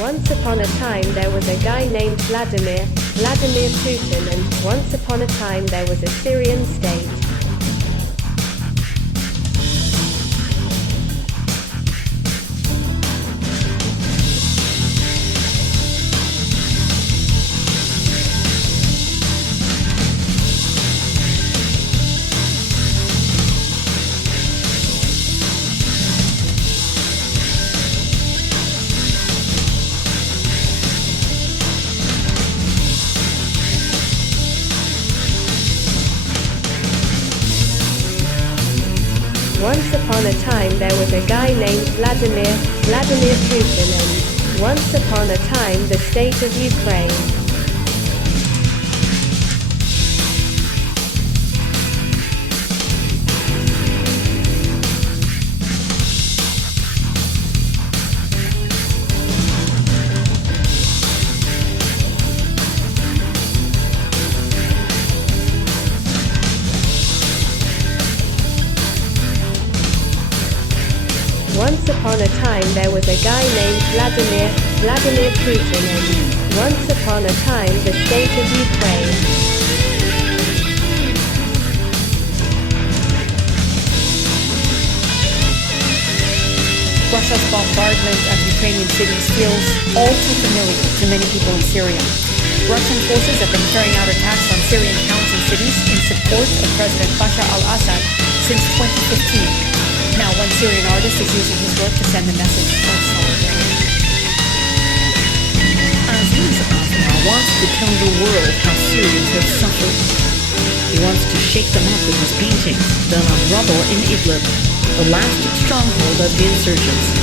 Once upon a time there was a guy named Vladimir Putin, and once upon a time there was a Syrian state. Once upon a time there was a guy named Vladimir Putin, and once upon a time the state of Ukraine. Once upon a time there was a guy named Vladimir Putin, and once upon a time the state of Ukraine. Russia's bombardment of Ukrainian cities feels all too familiar to many people in Syria. Russian forces have been carrying out attacks on Syrian towns and cities in support of President Bashar al-Assad since 2015. Now, one Syrian artist is using his work to send a message of solidarity. Aziz Asmar wants to tell the world how Syrians have suffered. He wants to shake them up with his paintings done on rubble in Idlib, the last stronghold of the insurgents.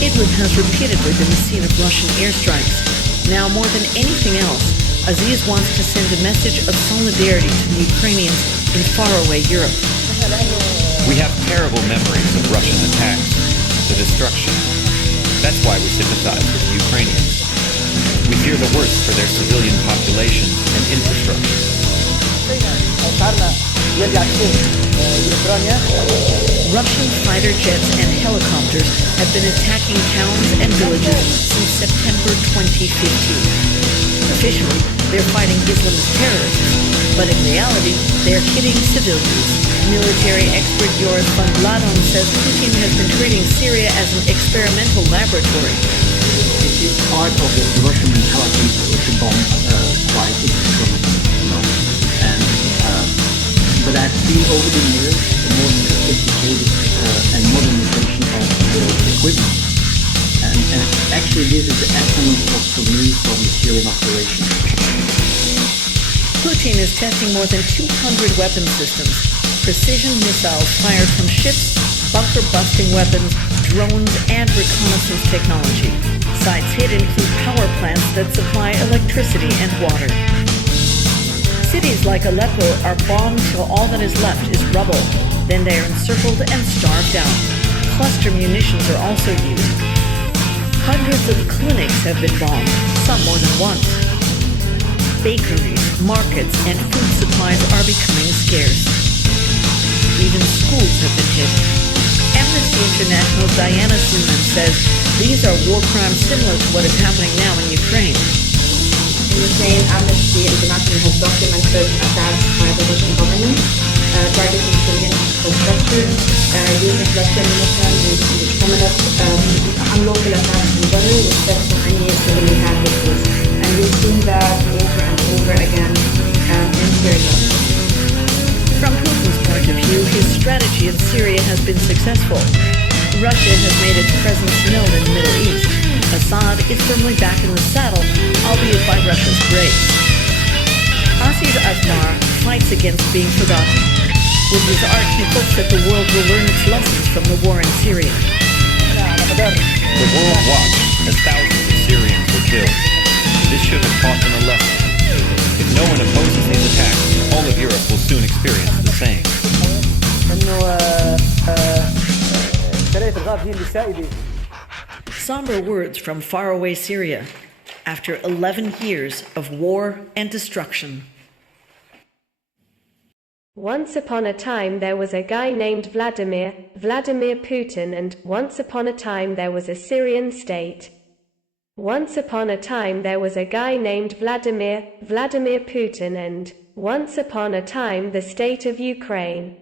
Idlib has repeatedly been the scene of Russian airstrikes. Now, more than anything else, Aziz wants to send a message of solidarity to the Ukrainians in faraway Europe. We have terrible memories of Russian attacks, the destruction. That's why we sympathize with the Ukrainians. We fear the worst for their civilian population and infrastructure. Russian fighter jets and helicopters have been attacking towns and villages since September 2015. Officially, they're fighting Islamist terrorists, but in reality, they're hitting civilians. Military expert Joris von Bladon says Putin has been treating Syria as an experimental laboratory. It is part of the Russian mentality to bomb quite indiscriminately, but I've seen over the years the more sophisticated and modernization of the equipment. And actually this is the essence of for me from the Syrian operation. Putin is testing more than 200 weapon systems, precision missiles fired from ships, bunker-busting weapons, drones, and reconnaissance technology. Sites hit include power plants that supply electricity and water. Cities like Aleppo are bombed till all that is left is rubble. Then they are encircled and starved out. Cluster munitions are also used. Hundreds of clinics have been bombed, some more than once. Bakeries, markets, and food supplies are becoming scarce. Even schools have been hit. Amnesty International's Diana Suman says these are war crimes similar to what is happening now in Ukraine. In Ukraine, Amnesty International has documented attacks by the Russian government, targeting civilian infrastructure, using cluster munitions, indiscriminate, unlawful attacks in general, with threats on any civilian casualties. And we've seen that over and over again in Syria. From Putin's point of view, his strategy in Syria has been successful. Russia has made its presence known in the Middle East. Assad is firmly back in the saddle, albeit by Russia's grace. Aziz Asmar fights against being forgotten. With his art, he hopes that the world will learn its lessons from the war in Syria. The world watched as thousands of Syrians were killed. This should have taught them a lesson. If no one opposes these attacks, all of Europe will soon experience the same. Somber words from faraway Syria after 11 years of war and destruction. Once upon a time there was a guy named Vladimir Putin, and once upon a time there was a Syrian state. Once upon a time there was a guy named Vladimir Putin, and once upon a time the state of Ukraine.